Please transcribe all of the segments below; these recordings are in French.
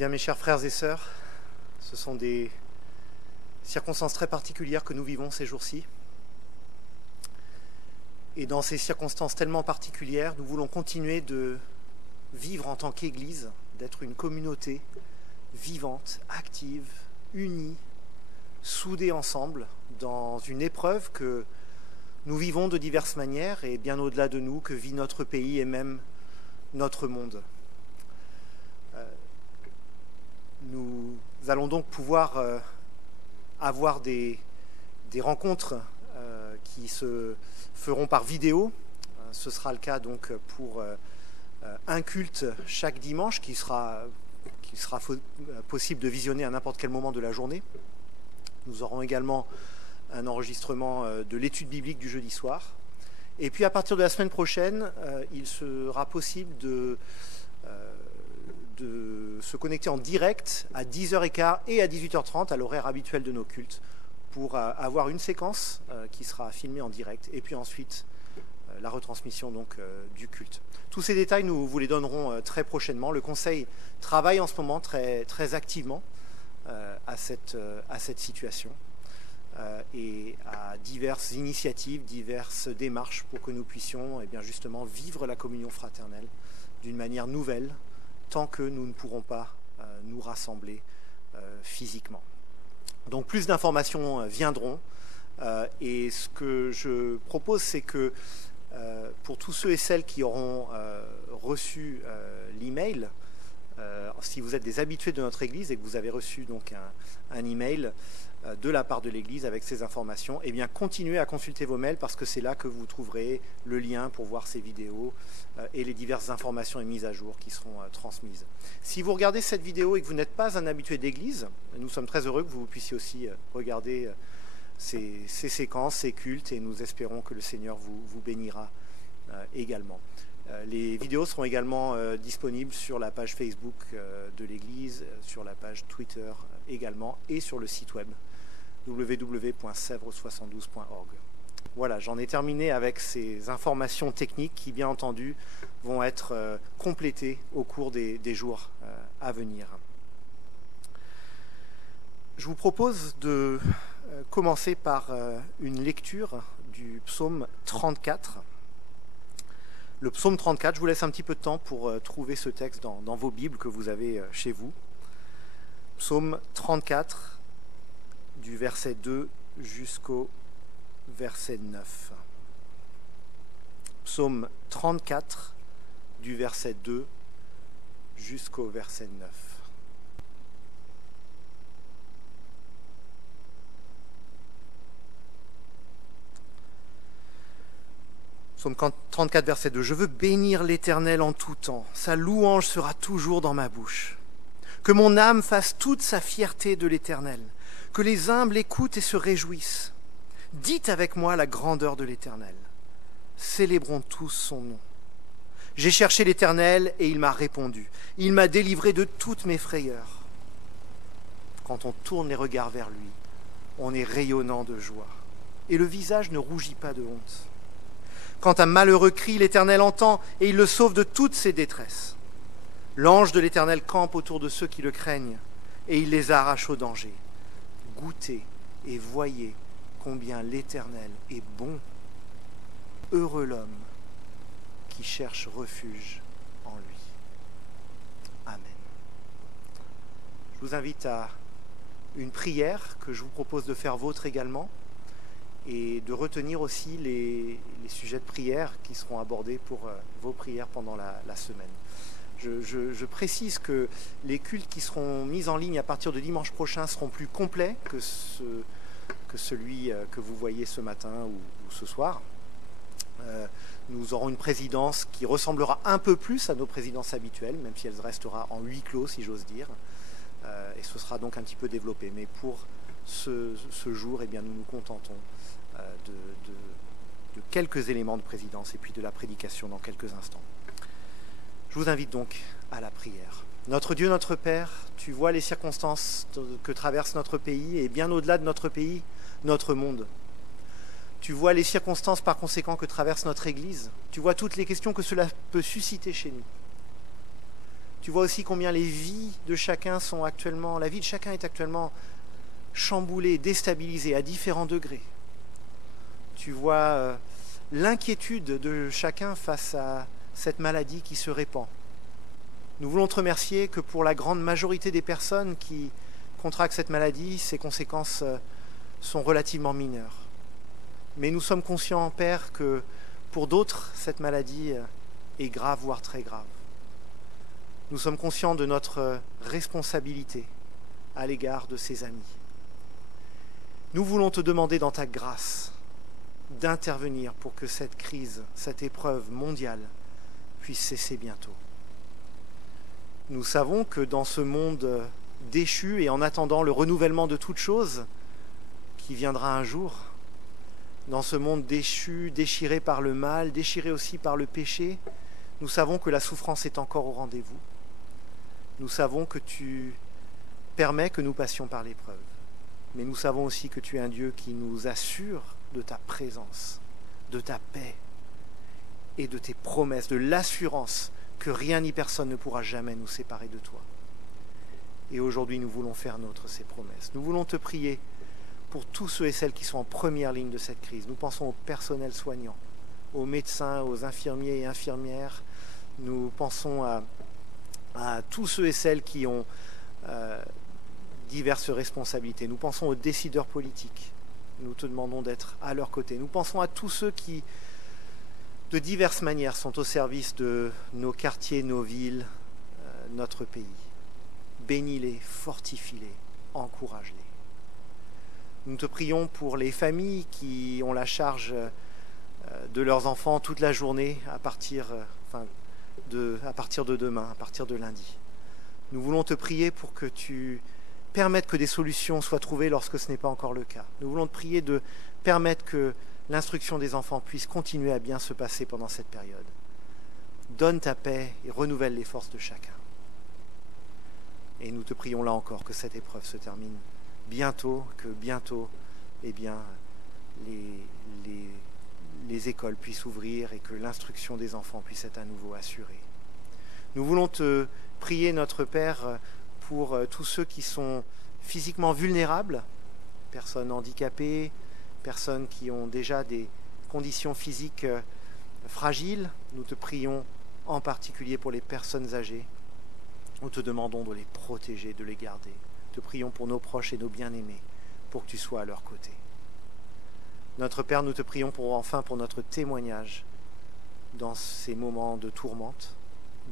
Bien, mes chers frères et sœurs, ce sont des circonstances très particulières que nous vivons ces jours-ci. Et dans ces circonstances tellement particulières, nous voulons continuer de vivre en tant qu'Église, d'être une communauté vivante, active, unie, soudée ensemble, dans une épreuve que nous vivons de diverses manières et bien au-delà de nous, que vit notre pays et même notre monde. Nous allons donc pouvoir avoir des rencontres qui se feront par vidéo. Ce sera le cas donc pour un culte chaque dimanche qui sera possible de visionner à n'importe quel moment de la journée. Nous aurons également un enregistrement de l'étude biblique du jeudi soir. Et puis à partir de la semaine prochaine, il sera possible de se connecter en direct à 10h15 et à 18h30 à l'horaire habituel de nos cultes pour avoir une séquence qui sera filmée en direct et puis ensuite la retransmission donc, du culte. Tous ces détails, nous vous les donnerons très prochainement. Le Conseil travaille en ce moment très, très activement à cette situation et à diverses initiatives, diverses démarches pour que nous puissions justement vivre la communion fraternelle d'une manière nouvelle, tant que nous ne pourrons pas nous rassembler physiquement. Donc plus d'informations viendront et ce que je propose, c'est que pour tous ceux et celles qui auront reçu l'email, si vous êtes des habitués de notre Église et que vous avez reçu donc un email de la part de l'Église avec ces informations, eh bien continuez à consulter vos mails parce que c'est là que vous trouverez le lien pour voir ces vidéos et les diverses informations et mises à jour qui seront transmises. Si vous regardez cette vidéo et que vous n'êtes pas un habitué d'Église, nous sommes très heureux que vous puissiez aussi regarder ces séquences, ces cultes, et nous espérons que le Seigneur vous bénira également. Les vidéos seront également disponibles sur la page Facebook de l'Église, sur la page Twitter également, et sur le site web www.sevres72.org. Voilà, j'en ai terminé avec ces informations techniques qui, bien entendu, vont être complétées au cours des jours à venir. Je vous propose de commencer par une lecture du psaume 34. Le psaume 34, je vous laisse un petit peu de temps pour trouver ce texte dans vos Bibles que vous avez chez vous. Psaume 34, du verset 2 jusqu'au verset 9. Psaume 34, du verset 2 jusqu'au verset 9. Psaume 34, verset 2. « Je veux bénir l'Éternel en tout temps. Sa louange sera toujours dans ma bouche. Que mon âme fasse toute sa fierté de l'Éternel. Que les humbles écoutent et se réjouissent. Dites avec moi la grandeur de l'Éternel. Célébrons tous son nom. J'ai cherché l'Éternel et il m'a répondu. Il m'a délivré de toutes mes frayeurs. » Quand on tourne les regards vers lui, on est rayonnant de joie. Et le visage ne rougit pas de honte. Quand un malheureux crie, l'Éternel entend et il le sauve de toutes ses détresses. L'ange de l'Éternel campe autour de ceux qui le craignent et il les arrache au danger. Goûtez et voyez combien l'Éternel est bon. Heureux l'homme qui cherche refuge en lui. Amen. Je vous invite à une prière que je vous propose de faire vôtre également, et de retenir aussi les sujets de prière qui seront abordés pour vos prières pendant la semaine. Je précise que les cultes qui seront mis en ligne à partir de dimanche prochain seront plus complets que celui que vous voyez ce matin ou ce soir. Nous aurons une présidence qui ressemblera un peu plus à nos présidences habituelles, même si elle restera en huis clos, si j'ose dire, et ce sera donc un petit peu développé. Mais pour ce jour, eh bien, nous nous contentons de quelques éléments de présidence et puis de la prédication dans quelques instants. Je vous invite donc à la prière. Notre Dieu, notre Père, tu vois les circonstances que traverse notre pays et bien au-delà de notre pays, notre monde. Tu vois les circonstances par conséquent que traverse notre Église. Tu vois toutes les questions que cela peut susciter chez nous. Tu vois aussi combien les vies de chacun sont actuellement, la vie de chacun est actuellement chamboulée, déstabilisée à différents degrés. Tu vois l'inquiétude de chacun face à cette maladie qui se répand. Nous voulons te remercier que pour la grande majorité des personnes qui contractent cette maladie, ses conséquences sont relativement mineures. Mais nous sommes conscients, Père, que pour d'autres, cette maladie est grave, voire très grave. Nous sommes conscients de notre responsabilité à l'égard de ces amis. Nous voulons te demander dans ta grâce d'intervenir pour que cette crise, cette épreuve mondiale puisse cesser bientôt. Nous savons que dans ce monde déchu et en attendant le renouvellement de toutes choses qui viendra un jour, dans ce monde déchu, déchiré par le mal, déchiré aussi par le péché, nous savons que la souffrance est encore au rendez-vous. Nous savons que tu permets que nous passions par l'épreuve. Mais nous savons aussi que tu es un Dieu qui nous assure de ta présence, de ta paix et de tes promesses, de l'assurance que rien ni personne ne pourra jamais nous séparer de toi. Et aujourd'hui, nous voulons faire nôtre ces promesses. Nous voulons te prier pour tous ceux et celles qui sont en première ligne de cette crise. Nous pensons au personnel soignant, aux médecins, aux infirmiers et infirmières. Nous pensons à tous ceux et celles qui ont diverses responsabilités. Nous pensons aux décideurs politiques. Nous te demandons d'être à leur côté. Nous pensons à tous ceux qui, de diverses manières, sont au service de nos quartiers, nos villes, notre pays. Bénis-les, fortifie-les, encourage-les. Nous te prions pour les familles qui ont la charge de leurs enfants toute la journée à partir de demain, à partir de lundi. Nous voulons te prier pour que tu permettes que des solutions soient trouvées lorsque ce n'est pas encore le cas. Nous voulons te prier de permettre que l'instruction des enfants puisse continuer à bien se passer pendant cette période. Donne ta paix et renouvelle les forces de chacun. Et nous te prions là encore que cette épreuve se termine bientôt, que bientôt, les écoles puissent ouvrir et que l'instruction des enfants puisse être à nouveau assurée. Nous voulons te prier, notre Père, pour tous ceux qui sont physiquement vulnérables, personnes handicapées, personnes qui ont déjà des conditions physiques fragiles. Nous te prions en particulier pour les personnes âgées. Nous te demandons de les protéger, de les garder. Te prions pour nos proches et nos bien-aimés, pour que tu sois à leur côté. Notre Père, nous te prions pour notre témoignage dans ces moments de tourmente.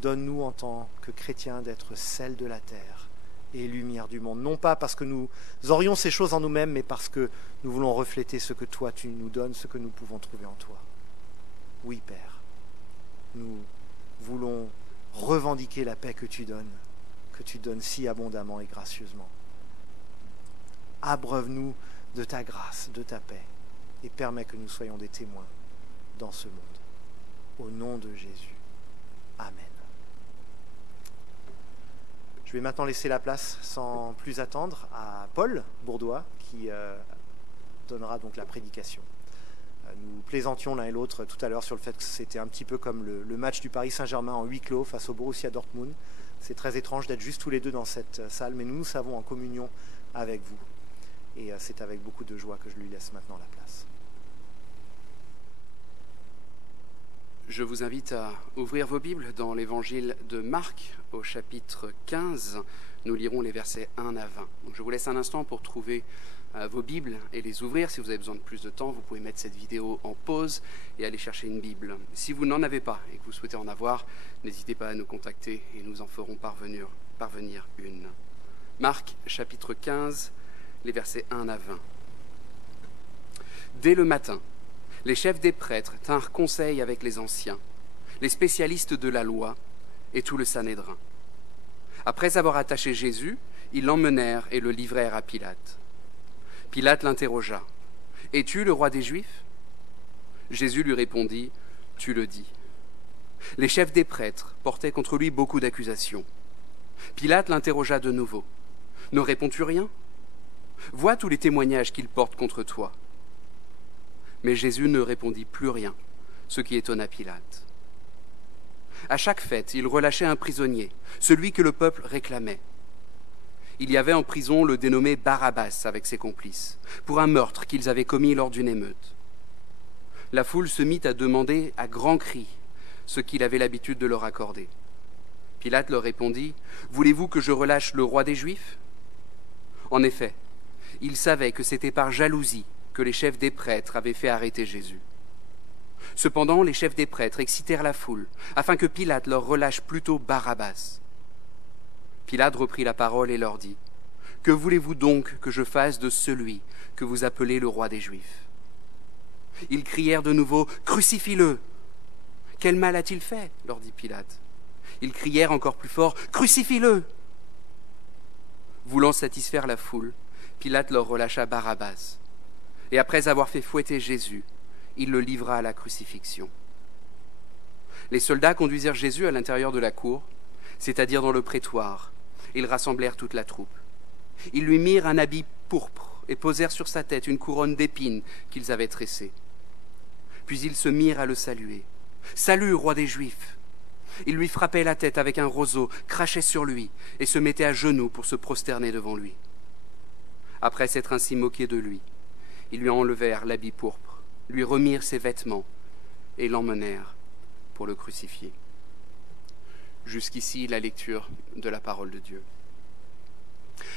Donne-nous en tant que chrétiens d'être sel de la terre et lumière du monde. Non pas parce que nous aurions ces choses en nous-mêmes, mais parce que nous voulons refléter ce que toi tu nous donnes, ce que nous pouvons trouver en toi. Oui, Père, nous voulons revendiquer la paix que tu donnes si abondamment et gracieusement. Abreuve-nous de ta grâce, de ta paix, et permets que nous soyons des témoins dans ce monde. Au nom de Jésus. Amen. Je vais maintenant laisser la place, sans plus attendre, à Paul Bourdois, qui donnera donc la prédication. Nous plaisantions l'un et l'autre tout à l'heure sur le fait que c'était un petit peu comme le match du Paris Saint-Germain en huis clos face au Borussia Dortmund. C'est très étrange d'être juste tous les deux dans cette salle, mais nous savons en communion avec vous. Et c'est avec beaucoup de joie que je lui laisse maintenant la place. Je vous invite à ouvrir vos Bibles dans l'évangile de Marc, au chapitre 15. Nous lirons les versets 1 à 20. Donc je vous laisse un instant pour trouver vos Bibles et les ouvrir. Si vous avez besoin de plus de temps, vous pouvez mettre cette vidéo en pause et aller chercher une Bible. Si vous n'en avez pas et que vous souhaitez en avoir, n'hésitez pas à nous contacter et nous en ferons parvenir une. Marc, chapitre 15, les versets 1 à 20. Dès le matin, les chefs des prêtres tinrent conseil avec les anciens, les spécialistes de la loi et tout le Sanhédrin. Après avoir attaché Jésus, ils l'emmenèrent et le livrèrent à Pilate. Pilate l'interrogea. « Es-tu le roi des Juifs ?» Jésus lui répondit. « Tu le dis. » Les chefs des prêtres portaient contre lui beaucoup d'accusations. Pilate l'interrogea de nouveau. « Ne réponds-tu rien ? Vois tous les témoignages qu'il porte contre toi. » Mais Jésus ne répondit plus rien, ce qui étonna Pilate. À chaque fête, il relâchait un prisonnier, celui que le peuple réclamait. Il y avait en prison le dénommé Barabbas avec ses complices, pour un meurtre qu'ils avaient commis lors d'une émeute. La foule se mit à demander à grands cris ce qu'il avait l'habitude de leur accorder. Pilate leur répondit « Voulez-vous que je relâche le roi des Juifs ?» En effet, il savait que c'était par jalousie que les chefs des prêtres avaient fait arrêter Jésus. Cependant, les chefs des prêtres excitèrent la foule, afin que Pilate leur relâche plutôt Barabbas. Pilate reprit la parole et leur dit « Que voulez-vous donc que je fasse de celui que vous appelez le roi des Juifs ?» Ils crièrent de nouveau « Crucifie-le !»« Quel mal a-t-il fait ?» leur dit Pilate. Ils crièrent encore plus fort « Crucifie-le !» Voulant satisfaire la foule, Pilate leur relâcha Barabbas. Et après avoir fait fouetter Jésus, il le livra à la crucifixion. Les soldats conduisirent Jésus à l'intérieur de la cour, c'est-à-dire dans le prétoire. Ils rassemblèrent toute la troupe. Ils lui mirent un habit pourpre et posèrent sur sa tête une couronne d'épines qu'ils avaient tressée. Puis ils se mirent à le saluer. « Salut, roi des Juifs !» Ils lui frappaient la tête avec un roseau, crachaient sur lui et se mettaient à genoux pour se prosterner devant lui. Après s'être ainsi moqués de lui, ils lui enlevèrent l'habit pourpre, lui remirent ses vêtements et l'emmenèrent pour le crucifier. Jusqu'ici, la lecture de la parole de Dieu.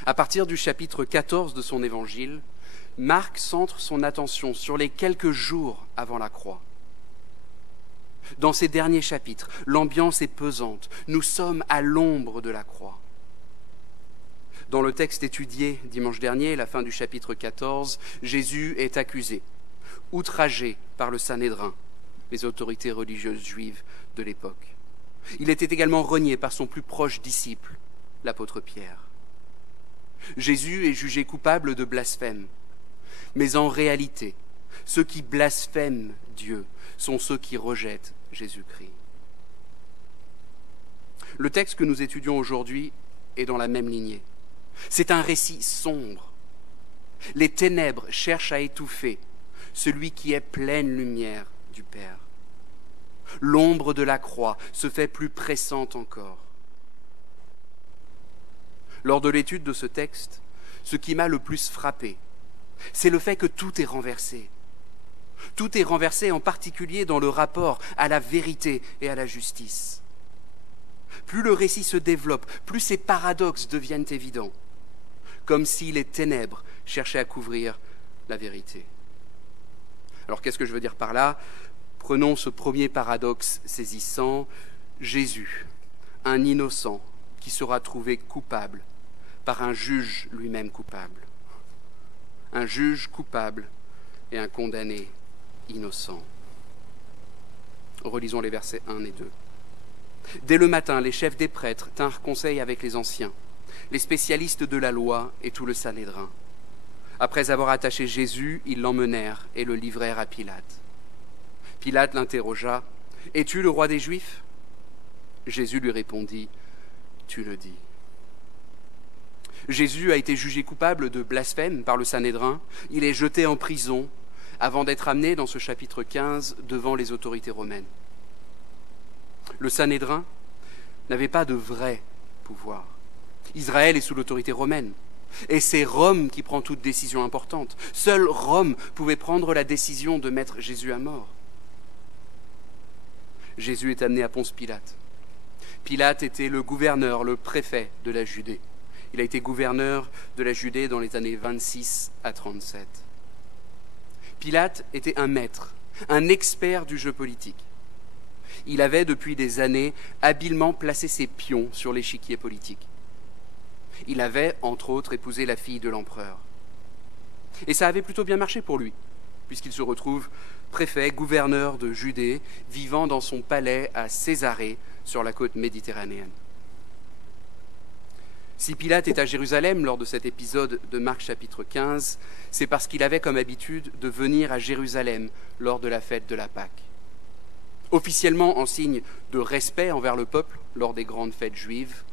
À partir du chapitre 14 de son évangile, Marc centre son attention sur les quelques jours avant la croix. Dans ces derniers chapitres, l'ambiance est pesante. Nous sommes à l'ombre de la croix. Dans le texte étudié dimanche dernier, la fin du chapitre 14, Jésus est accusé, outragé par le Sanhédrin, les autorités religieuses juives de l'époque. Il était également renié par son plus proche disciple, l'apôtre Pierre. Jésus est jugé coupable de blasphème. Mais en réalité, ceux qui blasphèment Dieu sont ceux qui rejettent Jésus-Christ. Le texte que nous étudions aujourd'hui est dans la même lignée. C'est un récit sombre. Les ténèbres cherchent à étouffer celui qui est pleine lumière du Père. L'ombre de la croix se fait plus pressante encore. Lors de l'étude de ce texte, ce qui m'a le plus frappé, c'est le fait que tout est renversé. Tout est renversé en particulier dans le rapport à la vérité et à la justice. Plus le récit se développe, plus ces paradoxes deviennent évidents, comme si les ténèbres cherchaient à couvrir la vérité. Alors qu'est-ce que je veux dire par là ? Prenons ce premier paradoxe saisissant, Jésus, un innocent qui sera trouvé coupable par un juge lui-même coupable. Un juge coupable et un condamné innocent. Relisons les versets 1 et 2. Dès le matin, les chefs des prêtres tinrent conseil avec les anciens, les spécialistes de la loi et tout le Sanhédrin. Après avoir attaché Jésus, ils l'emmenèrent et le livrèrent à Pilate. Pilate l'interrogea « Es-tu le roi des Juifs ?» Jésus lui répondit « Tu le dis. » Jésus a été jugé coupable de blasphème par le Sanhédrin. Il est jeté en prison avant d'être amené dans ce chapitre 15 devant les autorités romaines. Le Sanhédrin n'avait pas de vrai pouvoir. Israël est sous l'autorité romaine. Et c'est Rome qui prend toute décision importante. Seule Rome pouvait prendre la décision de mettre Jésus à mort. Jésus est amené à Ponce Pilate. Pilate était le gouverneur, le préfet de la Judée. Il a été gouverneur de la Judée dans les années 26 à 37. Pilate était un maître, un expert du jeu politique. Il avait, depuis des années, habilement placé ses pions sur l'échiquier politique. Il avait, entre autres, épousé la fille de l'empereur. Et ça avait plutôt bien marché pour lui, puisqu'il se retrouve préfet, gouverneur de Judée, vivant dans son palais à Césarée, sur la côte méditerranéenne. Si Pilate est à Jérusalem lors de cet épisode de Marc chapitre 15, c'est parce qu'il avait comme habitude de venir à Jérusalem lors de la fête de la Pâque. Officiellement en signe de respect envers le peuple lors des grandes fêtes juives,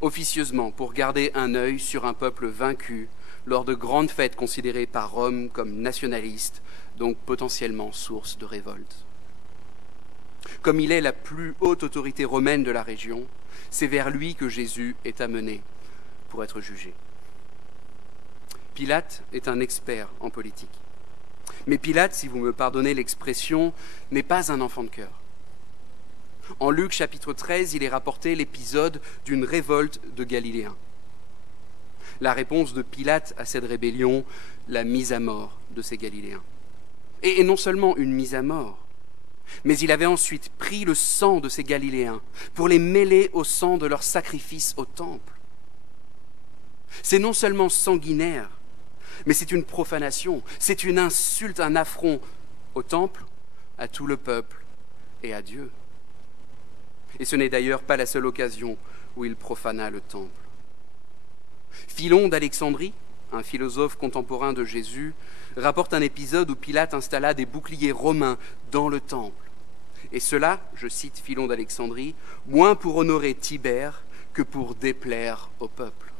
officieusement pour garder un œil sur un peuple vaincu lors de grandes fêtes considérées par Rome comme nationalistes, donc potentiellement source de révolte. Comme il est la plus haute autorité romaine de la région, c'est vers lui que Jésus est amené pour être jugé. Pilate est un expert en politique. Mais Pilate, si vous me pardonnez l'expression, n'est pas un enfant de cœur. En Luc chapitre 13, il est rapporté l'épisode d'une révolte de Galiléens. La réponse de Pilate à cette rébellion, la mise à mort de ces Galiléens. Et non seulement une mise à mort, mais il avait ensuite pris le sang de ces Galiléens pour les mêler au sang de leur sacrifice au temple. C'est non seulement sanguinaire, mais c'est une profanation, c'est une insulte, un affront au temple, à tout le peuple et à Dieu. Et ce n'est d'ailleurs pas la seule occasion où il profana le temple. Philon d'Alexandrie, un philosophe contemporain de Jésus, rapporte un épisode où Pilate installa des boucliers romains dans le temple. Et cela, je cite Philon d'Alexandrie, moins pour honorer Tibère que pour déplaire au peuple.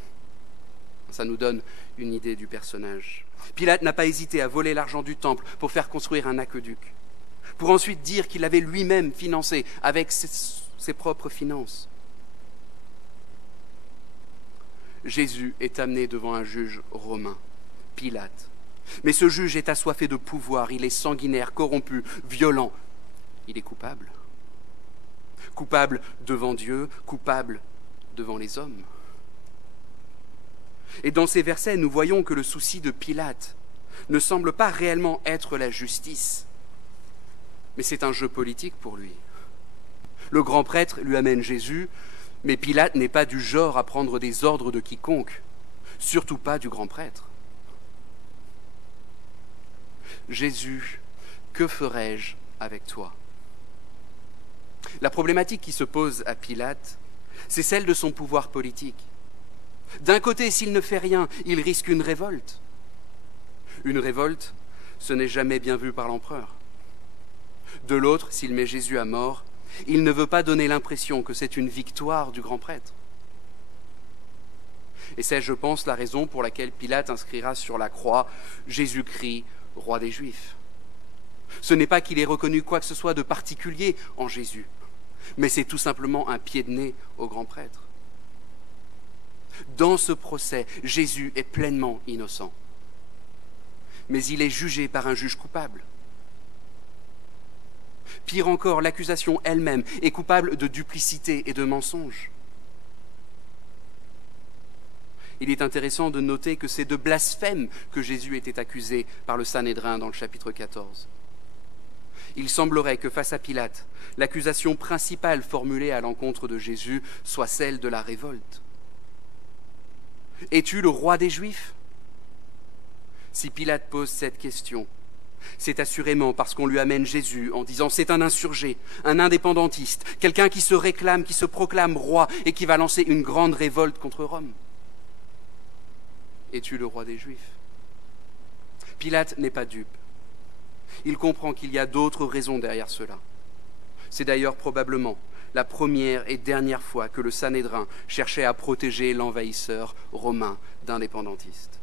Ça nous donne une idée du personnage. Pilate n'a pas hésité à voler l'argent du temple pour faire construire un aqueduc, pour ensuite dire qu'il l'avait lui-même financé avec ses propres finances. Jésus est amené devant un juge romain, Pilate. Mais ce juge est assoiffé de pouvoir, il est sanguinaire, corrompu, violent. Il est coupable. Coupable devant Dieu, coupable devant les hommes. Et dans ces versets, nous voyons que le souci de Pilate ne semble pas réellement être la justice, mais c'est un jeu politique pour lui. Le grand prêtre lui amène Jésus, mais Pilate n'est pas du genre à prendre des ordres de quiconque, surtout pas du grand prêtre. Jésus, que ferai-je avec toi ? La problématique qui se pose à Pilate, c'est celle de son pouvoir politique. D'un côté, s'il ne fait rien, il risque une révolte. Une révolte, ce n'est jamais bien vu par l'empereur. De l'autre, s'il met Jésus à mort, il ne veut pas donner l'impression que c'est une victoire du grand prêtre. Et c'est, je pense, la raison pour laquelle Pilate inscrira sur la croix Jésus-Christ, roi des Juifs. Ce n'est pas qu'il ait reconnu quoi que ce soit de particulier en Jésus, mais c'est tout simplement un pied de nez au grand prêtre. Dans ce procès, Jésus est pleinement innocent, mais il est jugé par un juge coupable. Pire encore, l'accusation elle-même est coupable de duplicité et de mensonge. Il est intéressant de noter que c'est de blasphème que Jésus était accusé par le Sanhédrin dans le chapitre 14. Il semblerait que face à Pilate, l'accusation principale formulée à l'encontre de Jésus soit celle de la révolte. « Es-tu le roi des Juifs » Si Pilate pose cette question, c'est assurément parce qu'on lui amène Jésus en disant « c'est un insurgé, un indépendantiste, quelqu'un qui se réclame, qui se proclame roi et qui va lancer une grande révolte contre Rome. » Es-tu le roi des Juifs ? Pilate n'est pas dupe. Il comprend qu'il y a d'autres raisons derrière cela. C'est d'ailleurs probablement la première et dernière fois que le Sanhédrin cherchait à protéger l'envahisseur romain d'indépendantistes.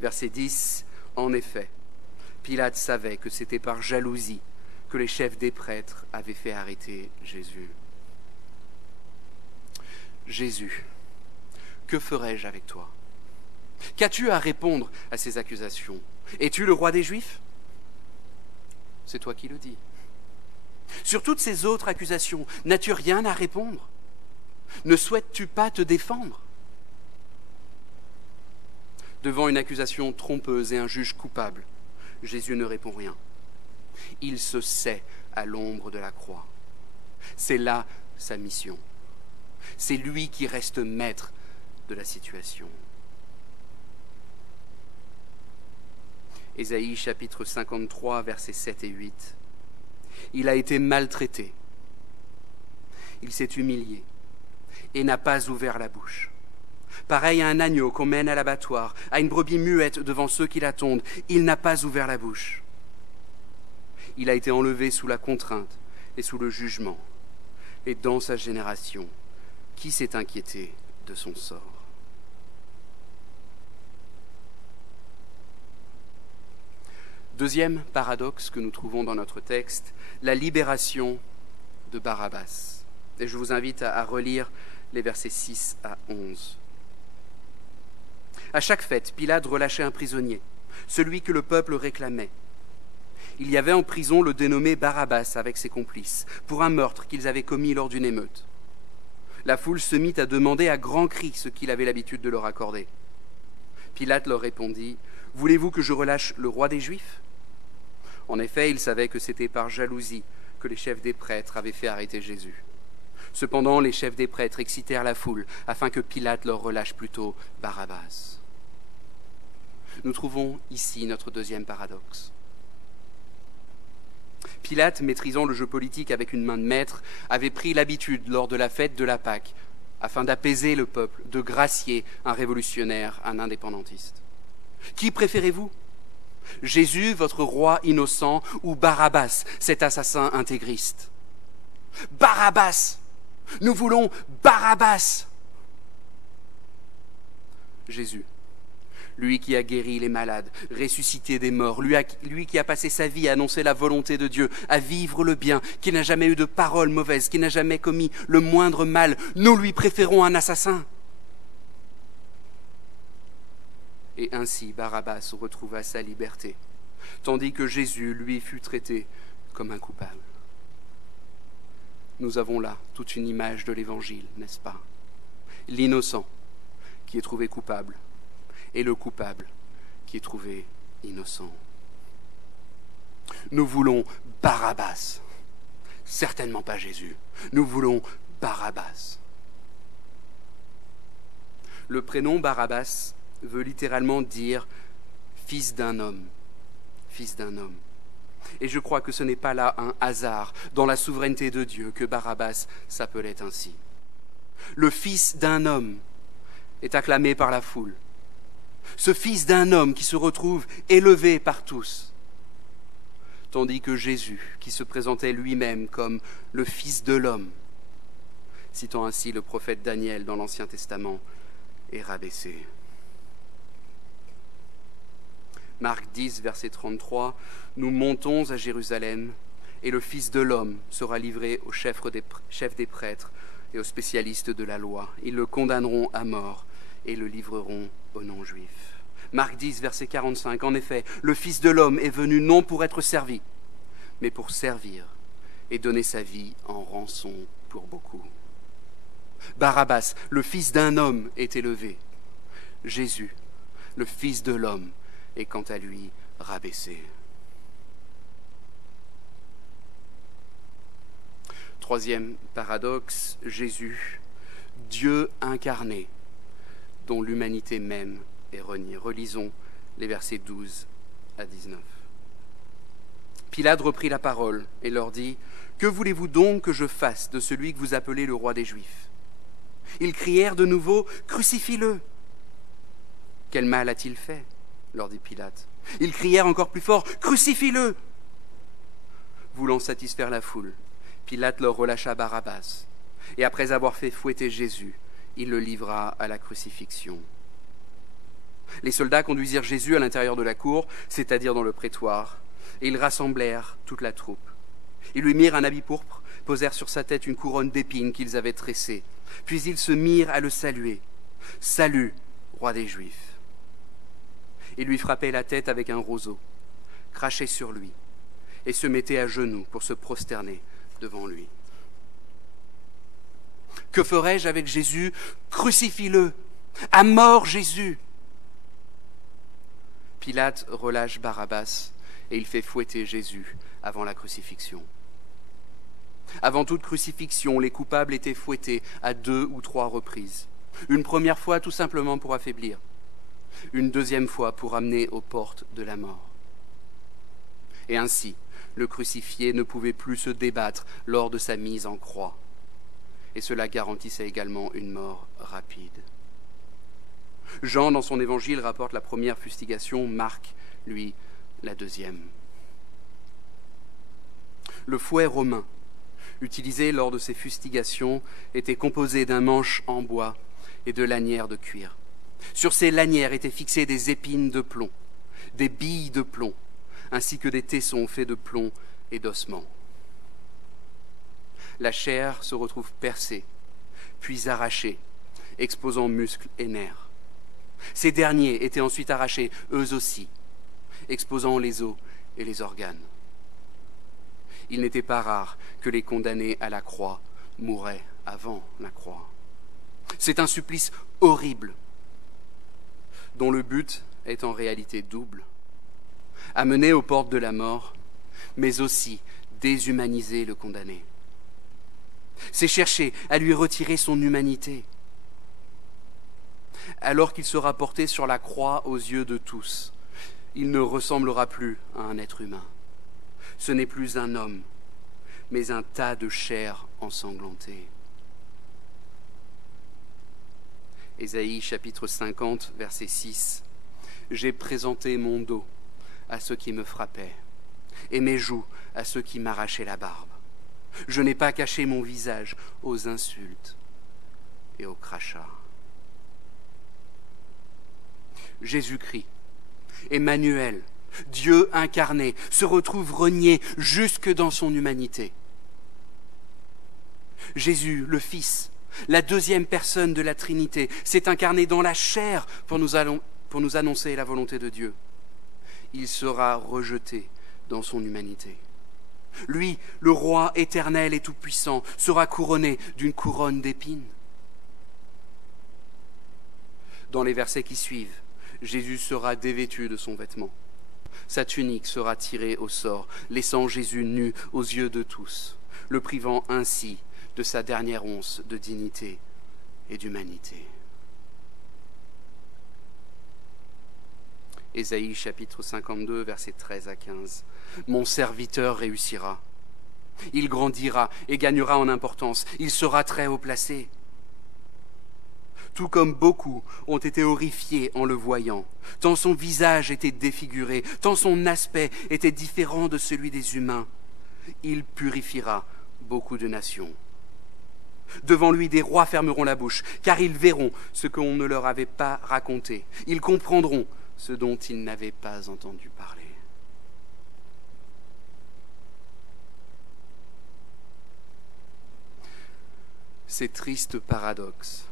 Verset 10, en effet, Pilate savait que c'était par jalousie que les chefs des prêtres avaient fait arrêter Jésus. Jésus, que ferai-je avec toi ? Qu'as-tu à répondre à ces accusations ? Es-tu le roi des Juifs ? C'est toi qui le dis. Sur toutes ces autres accusations, n'as-tu rien à répondre ? Ne souhaites-tu pas te défendre ? Devant une accusation trompeuse et un juge coupable, Jésus ne répond rien. Il se sait à l'ombre de la croix. C'est là sa mission. C'est lui qui reste maître de la situation. Ésaïe chapitre 53, versets 7 et 8. Il a été maltraité. Il s'est humilié et n'a pas ouvert la bouche. Pareil à un agneau qu'on mène à l'abattoir, à une brebis muette devant ceux qui la tondent, il n'a pas ouvert la bouche. Il a été enlevé sous la contrainte et sous le jugement. Et dans sa génération, qui s'est inquiété de son sort ? Deuxième paradoxe que nous trouvons dans notre texte, la libération de Barabbas. Et je vous invite à relire les versets 6 à 11. À chaque fête, Pilate relâchait un prisonnier, celui que le peuple réclamait. Il y avait en prison le dénommé Barabbas avec ses complices, pour un meurtre qu'ils avaient commis lors d'une émeute. La foule se mit à demander à grands cris ce qu'il avait l'habitude de leur accorder. Pilate leur répondit « Voulez-vous que je relâche le roi des Juifs ?» En effet, il savait que c'était par jalousie que les chefs des prêtres avaient fait arrêter Jésus. Cependant, les chefs des prêtres excitèrent la foule afin que Pilate leur relâche plutôt Barabbas. Nous trouvons ici notre deuxième paradoxe. Pilate, maîtrisant le jeu politique avec une main de maître, avait pris l'habitude, lors de la fête de la Pâque, afin d'apaiser le peuple, de gracier un révolutionnaire, un indépendantiste. Qui préférez-vous ? Jésus, votre roi innocent, ou Barabbas, cet assassin intégriste ? Barabbas ! Nous voulons Barabbas ! Jésus, lui qui a guéri les malades, ressuscité des morts, lui qui a passé sa vie à annoncer la volonté de Dieu, à vivre le bien, qui n'a jamais eu de parole mauvaise, qui n'a jamais commis le moindre mal, nous lui préférons un assassin. Et ainsi Barabbas retrouva sa liberté, tandis que Jésus, lui, fut traité comme un coupable. Nous avons là toute une image de l'Évangile, n'est-ce pas ? L'innocent qui est trouvé coupable, et le coupable qui est trouvé innocent. Nous voulons Barabbas, certainement pas Jésus. Nous voulons Barabbas. Le prénom Barabbas veut littéralement dire « fils d'un homme ». Fils d'un homme. Et je crois que ce n'est pas là un hasard dans la souveraineté de Dieu que Barabbas s'appelait ainsi. Le fils d'un homme est acclamé par la foule. Ce fils d'un homme qui se retrouve élevé par tous. Tandis que Jésus, qui se présentait lui-même comme le Fils de l'homme, citant ainsi le prophète Daniel dans l'Ancien Testament, est rabaissé. Marc 10, verset 33, « Nous montons à Jérusalem, et le Fils de l'homme sera livré aux chefs des prêtres et aux spécialistes de la loi. Ils le condamneront à mort et le livreront aux non-juifs. » Marc 10, verset 45, « En effet, le Fils de l'homme est venu non pour être servi, mais pour servir et donner sa vie en rançon pour beaucoup. » Barabbas, le fils d'un homme, est élevé. Jésus, le Fils de l'homme, est quant à lui rabaissé. Troisième paradoxe, Jésus, Dieu incarné, dont l'humanité même est reniée. Relisons les versets 12 à 19. Pilate reprit la parole et leur dit « Que voulez-vous donc que je fasse de celui que vous appelez le roi des Juifs ?» Ils crièrent de nouveau « Crucifie-le !» « Quel mal a-t-il fait ?» leur dit Pilate. Ils crièrent encore plus fort « Crucifie-le !» Voulant satisfaire la foule, Pilate leur relâcha Barabbas, et après avoir fait fouetter Jésus, il le livra à la crucifixion. Les soldats conduisirent Jésus à l'intérieur de la cour, c'est-à-dire dans le prétoire, et ils rassemblèrent toute la troupe. Ils lui mirent un habit pourpre, posèrent sur sa tête une couronne d'épines qu'ils avaient tressée, puis ils se mirent à le saluer. « Salut, roi des Juifs !» Ils lui frappaient la tête avec un roseau, crachaient sur lui, et se mettaient à genoux pour se prosterner devant lui. « Que ferai-je avec Jésus ? Crucifie-le ! À mort Jésus !» Pilate relâche Barabbas et il fait fouetter Jésus avant la crucifixion. Avant toute crucifixion, les coupables étaient fouettés à 2 ou 3 reprises. Une première fois tout simplement pour affaiblir, une deuxième fois pour amener aux portes de la mort. Et ainsi, le crucifié ne pouvait plus se débattre lors de sa mise en croix. Et cela garantissait également une mort rapide. Jean, dans son évangile, rapporte la première fustigation, Marc, lui, la deuxième. Le fouet romain, utilisé lors de ces fustigations, était composé d'un manche en bois et de lanières de cuir. Sur ces lanières étaient fixées des épines de plomb, des billes de plomb, ainsi que des tessons faits de plomb et d'ossements. La chair se retrouve percée, puis arrachée, exposant muscles et nerfs. Ces derniers étaient ensuite arrachés, eux aussi, exposant les os et les organes. Il n'était pas rare que les condamnés à la croix mouraient avant la croix. C'est un supplice horrible, dont le but est en réalité double: amener aux portes de la mort, mais aussi déshumaniser le condamné. C'est chercher à lui retirer son humanité. Alors qu'il sera porté sur la croix aux yeux de tous, il ne ressemblera plus à un être humain. Ce n'est plus un homme, mais un tas de chair ensanglantée. Ésaïe chapitre 50, verset 6. « J'ai présenté mon dos à ceux qui me frappaient, et mes joues à ceux qui m'arrachaient la barbe. Je n'ai pas caché mon visage aux insultes et aux crachats. » Jésus-Christ, Emmanuel, Dieu incarné, se retrouve renié jusque dans son humanité. Jésus, le Fils, la deuxième personne de la Trinité, s'est incarné dans la chair pour nous annoncer la volonté de Dieu. Il sera rejeté dans son humanité. Lui, le roi éternel et tout-puissant, sera couronné d'une couronne d'épines. Dans les versets qui suivent, Jésus sera dévêtu de son vêtement. Sa tunique sera tirée au sort, laissant Jésus nu aux yeux de tous, le privant ainsi de sa dernière once de dignité et d'humanité. Ésaïe chapitre 52, versets 13 à 15. « Mon serviteur réussira. Il grandira et gagnera en importance. Il sera très haut placé. Tout comme beaucoup ont été horrifiés en le voyant, tant son visage était défiguré, tant son aspect était différent de celui des humains. Il purifiera beaucoup de nations. Devant lui, des rois fermeront la bouche, car ils verront ce qu'on ne leur avait pas raconté. Ils comprendront ce dont ils n'avaient pas entendu parler. » Ces tristes paradoxes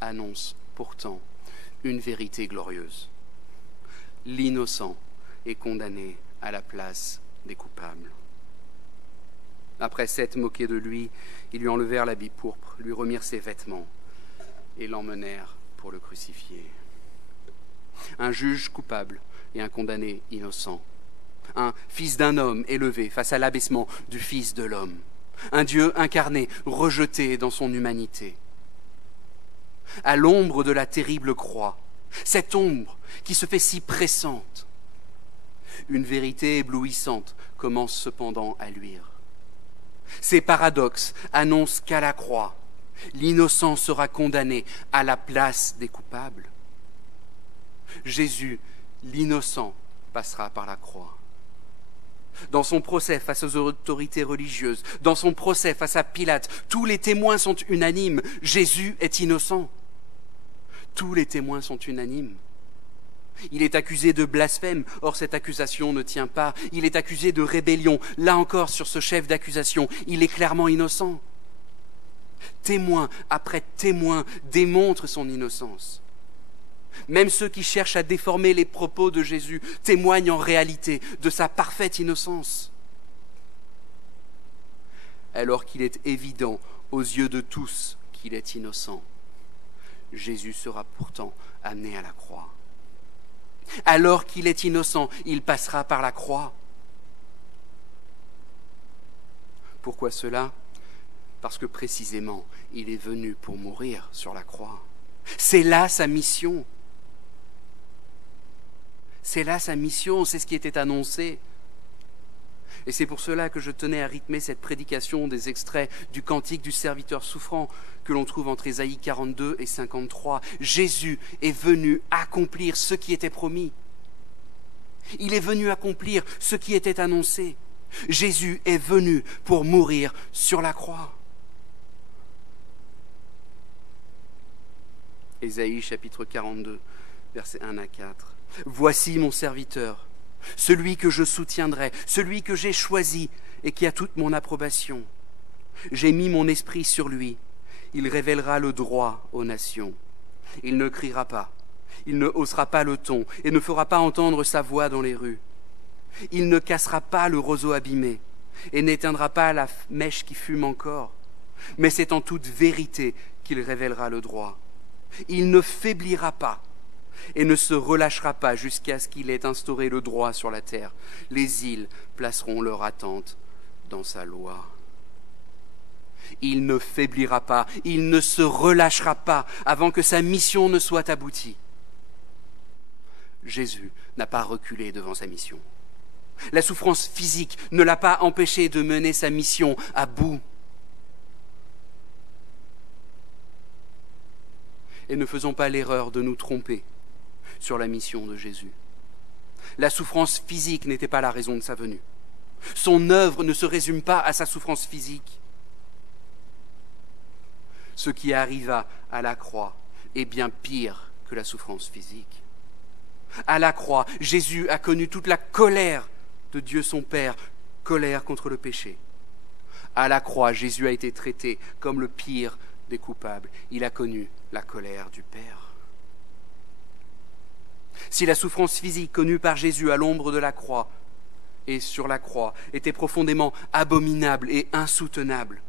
annoncent pourtant une vérité glorieuse. L'innocent est condamné à la place des coupables. Après s'être moqué de lui, ils lui enlevèrent l'habit pourpre, lui remirent ses vêtements et l'emmenèrent pour le crucifier. Un juge coupable et un condamné innocent. Un fils d'un homme élevé face à l'abaissement du Fils de l'homme. Un Dieu incarné, rejeté dans son humanité. À l'ombre de la terrible croix, cette ombre qui se fait si pressante, une vérité éblouissante commence cependant à luire. Ces paradoxes annoncent qu'à la croix, l'innocent sera condamné à la place des coupables. Jésus, l'innocent, passera par la croix. Dans son procès face aux autorités religieuses, dans son procès face à Pilate, tous les témoins sont unanimes. Jésus est innocent. Tous les témoins sont unanimes. Il est accusé de blasphème, or cette accusation ne tient pas. Il est accusé de rébellion. Là encore, sur ce chef d'accusation, il est clairement innocent. Témoin après témoin démontre son innocence. Même ceux qui cherchent à déformer les propos de Jésus témoignent en réalité de sa parfaite innocence. Alors qu'il est évident aux yeux de tous qu'il est innocent, Jésus sera pourtant amené à la croix. Alors qu'il est innocent, il passera par la croix. Pourquoi cela ? Parce que précisément, il est venu pour mourir sur la croix. C'est là sa mission. C'est là sa mission, c'est ce qui était annoncé. Et c'est pour cela que je tenais à rythmer cette prédication des extraits du cantique du serviteur souffrant que l'on trouve entre Ésaïe 42 et 53. Jésus est venu accomplir ce qui était promis. Il est venu accomplir ce qui était annoncé. Jésus est venu pour mourir sur la croix. Ésaïe chapitre 42, versets 1 à 4. « Voici mon serviteur, celui que je soutiendrai, celui que j'ai choisi et qui a toute mon approbation. J'ai mis mon esprit sur lui. Il révélera le droit aux nations. Il ne criera pas, il ne haussera pas le ton et ne fera pas entendre sa voix dans les rues. Il ne cassera pas le roseau abîmé et n'éteindra pas la mèche qui fume encore. Mais c'est en toute vérité qu'il révélera le droit. Il ne faiblira pas et ne se relâchera pas jusqu'à ce qu'il ait instauré le droit sur la terre. Les îles placeront leur attente dans sa loi. Il ne faiblira pas, il ne se relâchera pas avant que sa mission ne soit aboutie. Jésus n'a pas reculé devant sa mission. La souffrance physique ne l'a pas empêché de mener sa mission à bout. Et ne faisons pas l'erreur de nous tromper sur la mission de Jésus. La souffrance physique n'était pas la raison de sa venue. Son œuvre ne se résume pas à sa souffrance physique. Ce qui arriva à la croix est bien pire que la souffrance physique. À la croix, Jésus a connu toute la colère de Dieu son Père, colère contre le péché. À la croix, Jésus a été traité comme le pire des coupables. Il a connu la colère du Père. Si la souffrance physique connue par Jésus à l'ombre de la croix et sur la croix était profondément abominable et insoutenable,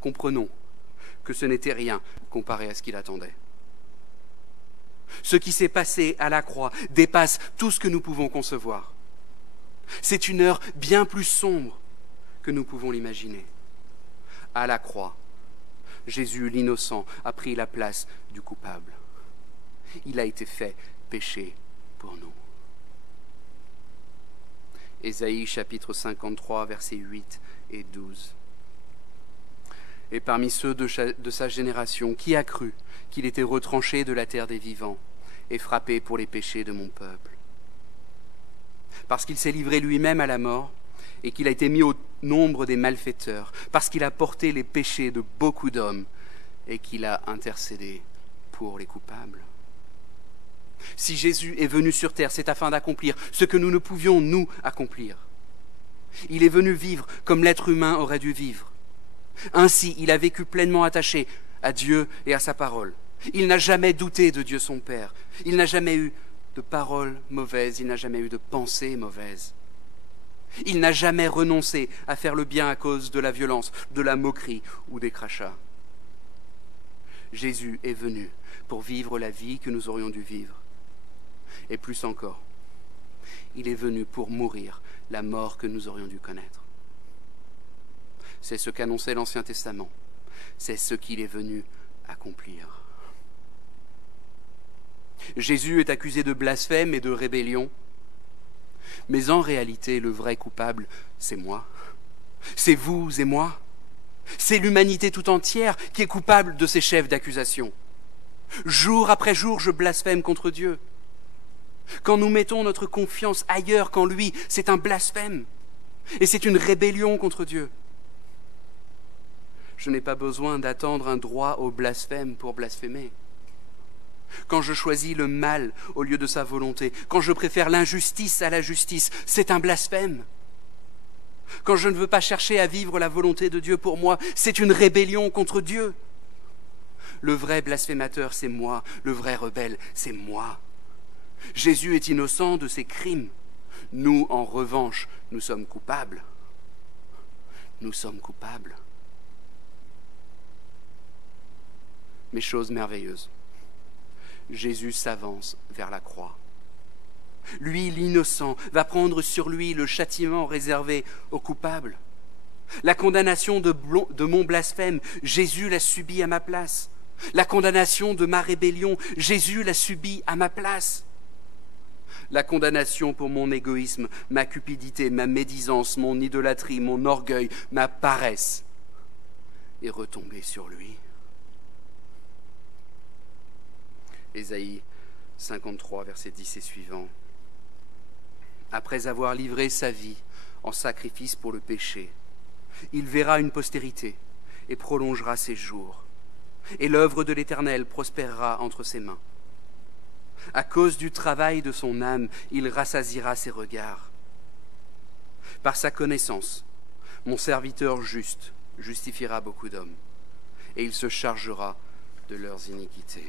comprenons que ce n'était rien comparé à ce qu'il attendait. Ce qui s'est passé à la croix dépasse tout ce que nous pouvons concevoir. C'est une heure bien plus sombre que nous pouvons l'imaginer. À la croix, Jésus, l'innocent, a pris la place du coupable. Il a été fait péché pour nous. Ésaïe chapitre 53, versets 8 et 12. Et parmi ceux de sa génération, qui a cru qu'il était retranché de la terre des vivants et frappé pour les péchés de mon peuple? Parce qu'il s'est livré lui-même à la mort et qu'il a été mis au nombre des malfaiteurs, parce qu'il a porté les péchés de beaucoup d'hommes et qu'il a intercédé pour les coupables. Si Jésus est venu sur terre, c'est afin d'accomplir ce que nous ne pouvions, nous, accomplir. Il est venu vivre comme l'être humain aurait dû vivre. Ainsi, il a vécu pleinement attaché à Dieu et à sa parole. Il n'a jamais douté de Dieu son Père. Il n'a jamais eu de paroles mauvaises, il n'a jamais eu de pensées mauvaises. Il n'a jamais renoncé à faire le bien à cause de la violence, de la moquerie ou des crachats. Jésus est venu pour vivre la vie que nous aurions dû vivre. Et plus encore, il est venu pour mourir la mort que nous aurions dû connaître. C'est ce qu'annonçait l'Ancien Testament. C'est ce qu'il est venu accomplir. Jésus est accusé de blasphème et de rébellion. Mais en réalité, le vrai coupable, c'est moi. C'est vous et moi. C'est l'humanité tout entière qui est coupable de ces chefs d'accusation. Jour après jour, je blasphème contre Dieu. Quand nous mettons notre confiance ailleurs qu'en lui, c'est un blasphème. Et c'est une rébellion contre Dieu. Je n'ai pas besoin d'attendre un droit au blasphème pour blasphémer. Quand je choisis le mal au lieu de sa volonté, quand je préfère l'injustice à la justice, c'est un blasphème. Quand je ne veux pas chercher à vivre la volonté de Dieu pour moi, c'est une rébellion contre Dieu. Le vrai blasphémateur, c'est moi. Le vrai rebelle, c'est moi. Jésus est innocent de ses crimes. Nous, en revanche, nous sommes coupables. Nous sommes coupables. Mais chose merveilleuse, Jésus s'avance vers la croix. Lui, l'innocent, va prendre sur lui le châtiment réservé aux coupables. La condamnation de mon blasphème, Jésus l'a subi à ma place. La condamnation de ma rébellion, Jésus l'a subi à ma place. La condamnation pour mon égoïsme, ma cupidité, ma médisance, mon idolâtrie, mon orgueil, ma paresse est retombée sur lui. Ésaïe 53, versets 10 et suivants. Après avoir livré sa vie en sacrifice pour le péché, il verra une postérité et prolongera ses jours, et l'œuvre de l'Éternel prospérera entre ses mains. À cause du travail de son âme, il rassasiera ses regards. Par sa connaissance, mon serviteur juste justifiera beaucoup d'hommes, et il se chargera de leurs iniquités.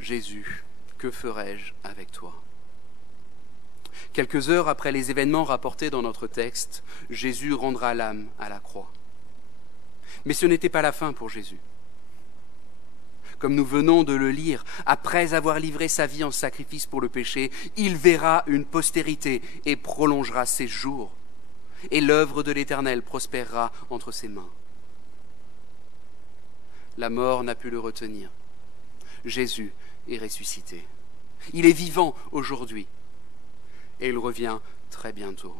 Jésus, que ferai-je avec toi ? Quelques heures après les événements rapportés dans notre texte, Jésus rendra l'âme à la croix. Mais ce n'était pas la fin pour Jésus. Comme nous venons de le lire, après avoir livré sa vie en sacrifice pour le péché, il verra une postérité et prolongera ses jours. Et l'œuvre de l'Éternel prospérera entre ses mains. La mort n'a pu le retenir. Jésus est ressuscité. Il est vivant aujourd'hui. Et il revient très bientôt.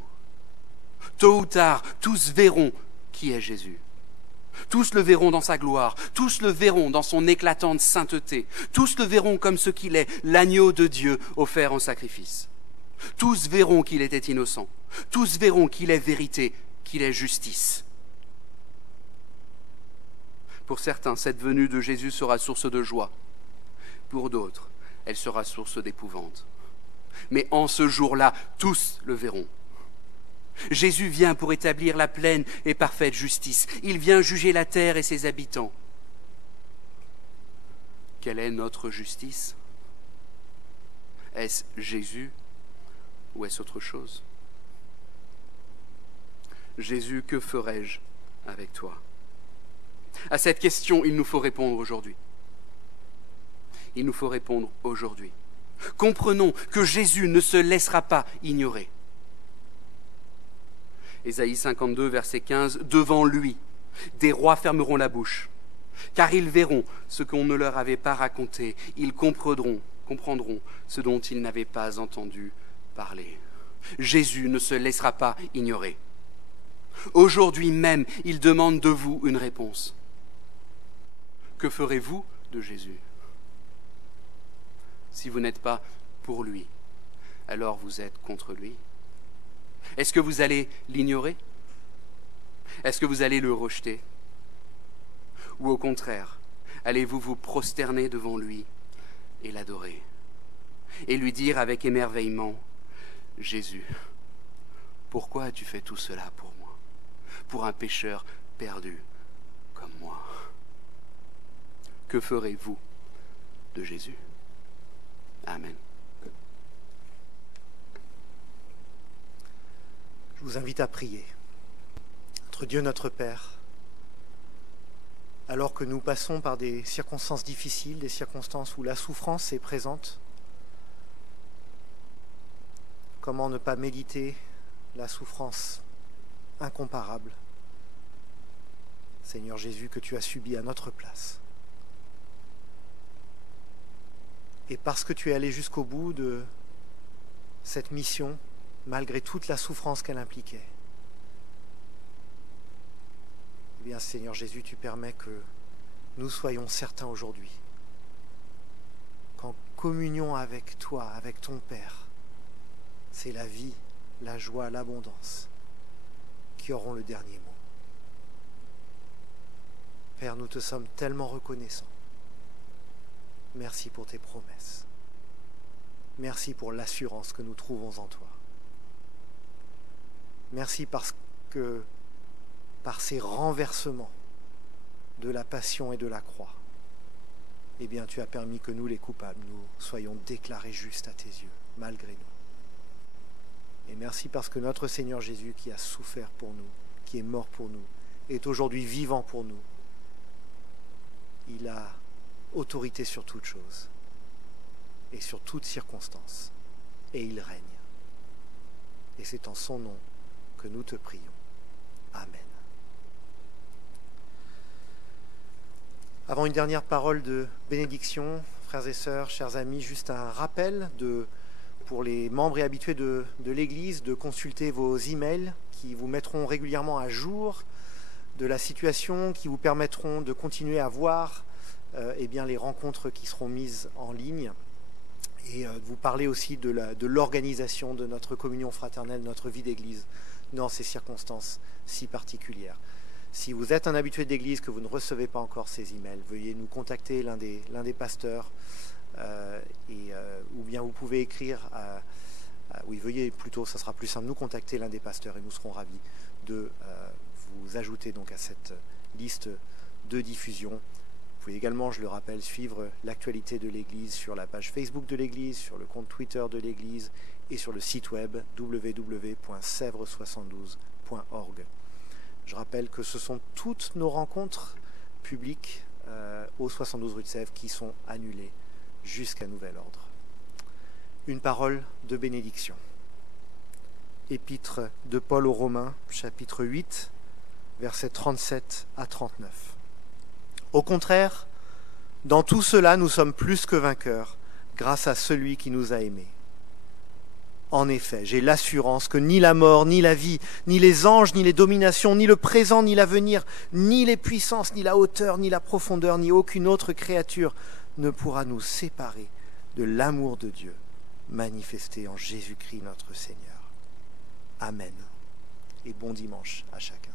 Tôt ou tard, tous verront qui est Jésus. Tous le verront dans sa gloire, tous le verront dans son éclatante sainteté, tous le verront comme ce qu'il est, l'agneau de Dieu offert en sacrifice. Tous verront qu'il était innocent, tous verront qu'il est vérité, qu'il est justice. Pour certains, cette venue de Jésus sera source de joie. Pour d'autres, elle sera source d'épouvante. Mais en ce jour-là, tous le verront. Jésus vient pour établir la pleine et parfaite justice. Il vient juger la terre et ses habitants. Quelle est notre justice ? Est-ce Jésus ou est-ce autre chose ? Jésus, que ferai-je avec toi ? À cette question, il nous faut répondre aujourd'hui. Il nous faut répondre aujourd'hui. Comprenons que Jésus ne se laissera pas ignorer. Ésaïe 52, verset 15, « Devant lui, des rois fermeront la bouche, car ils verront ce qu'on ne leur avait pas raconté, ils comprendront ce dont ils n'avaient pas entendu parler. » Jésus ne se laissera pas ignorer. Aujourd'hui même, il demande de vous une réponse. Que ferez-vous de Jésus ? Si vous n'êtes pas pour lui, alors vous êtes contre lui. Est-ce que vous allez l'ignorer ? Est-ce que vous allez le rejeter ? Ou au contraire, allez-vous vous prosterner devant lui et l'adorer ? Et lui dire avec émerveillement, « Jésus, pourquoi as-tu fait tout cela pour moi ? Pour un pécheur perdu comme moi. » Que ferez-vous de Jésus ? Amen. Je vous invite à prier. Notre Dieu, notre Père, alors que nous passons par des circonstances difficiles, des circonstances où la souffrance est présente, comment ne pas méditer la souffrance incomparable, Seigneur Jésus, que tu as subi à notre place. Et parce que tu es allé jusqu'au bout de cette mission, malgré toute la souffrance qu'elle impliquait, eh bien, Seigneur Jésus, tu permets que nous soyons certains aujourd'hui qu'en communion avec toi, avec ton Père, c'est la vie, la joie, l'abondance qui auront le dernier mot. Père, nous te sommes tellement reconnaissants. Merci pour tes promesses. Merci pour l'assurance que nous trouvons en toi. Merci parce que par ces renversements de la passion et de la croix, eh bien, tu as permis que nous, les coupables, nous soyons déclarés justes à tes yeux, malgré nous. Et merci parce que notre Seigneur Jésus, qui a souffert pour nous, qui est mort pour nous, est aujourd'hui vivant pour nous. Il a autorité sur toute chose et sur toute circonstance, et il règne. Et c'est en son nom que nous te prions. Amen. Avant une dernière parole de bénédiction, frères et sœurs, chers amis, juste un rappel pour les membres et habitués de l'Église de consulter vos emails qui vous mettront régulièrement à jour de la situation, qui vous permettront de continuer à voir eh bien, les rencontres qui seront mises en ligne et vous parler aussi de l'organisation de notre communion fraternelle, notre vie d'Église dans ces circonstances si particulières. Si vous êtes un habitué d'église, que vous ne recevez pas encore ces emails, veuillez nous contacter, l'un des pasteurs, ou bien vous pouvez écrire veuillez plutôt, ça sera plus simple, nous contacter l'un des pasteurs et nous serons ravis de vous ajouter donc à cette liste de diffusion. Vous pouvez également, je le rappelle, suivre l'actualité de l'Église sur la page Facebook de l'Église, sur le compte Twitter de l'Église et sur le site web www.sevres72.org. Je rappelle que ce sont toutes nos rencontres publiques au 72 rue de Sèvres qui sont annulées jusqu'à nouvel ordre. Une parole de bénédiction. Épître de Paul aux Romains, chapitre 8, versets 37 à 39. Au contraire, dans tout cela, nous sommes plus que vainqueurs, grâce à celui qui nous a aimés. En effet, j'ai l'assurance que ni la mort, ni la vie, ni les anges, ni les dominations, ni le présent, ni l'avenir, ni les puissances, ni la hauteur, ni la profondeur, ni aucune autre créature ne pourra nous séparer de l'amour de Dieu manifesté en Jésus-Christ notre Seigneur. Amen. Et bon dimanche à chacun.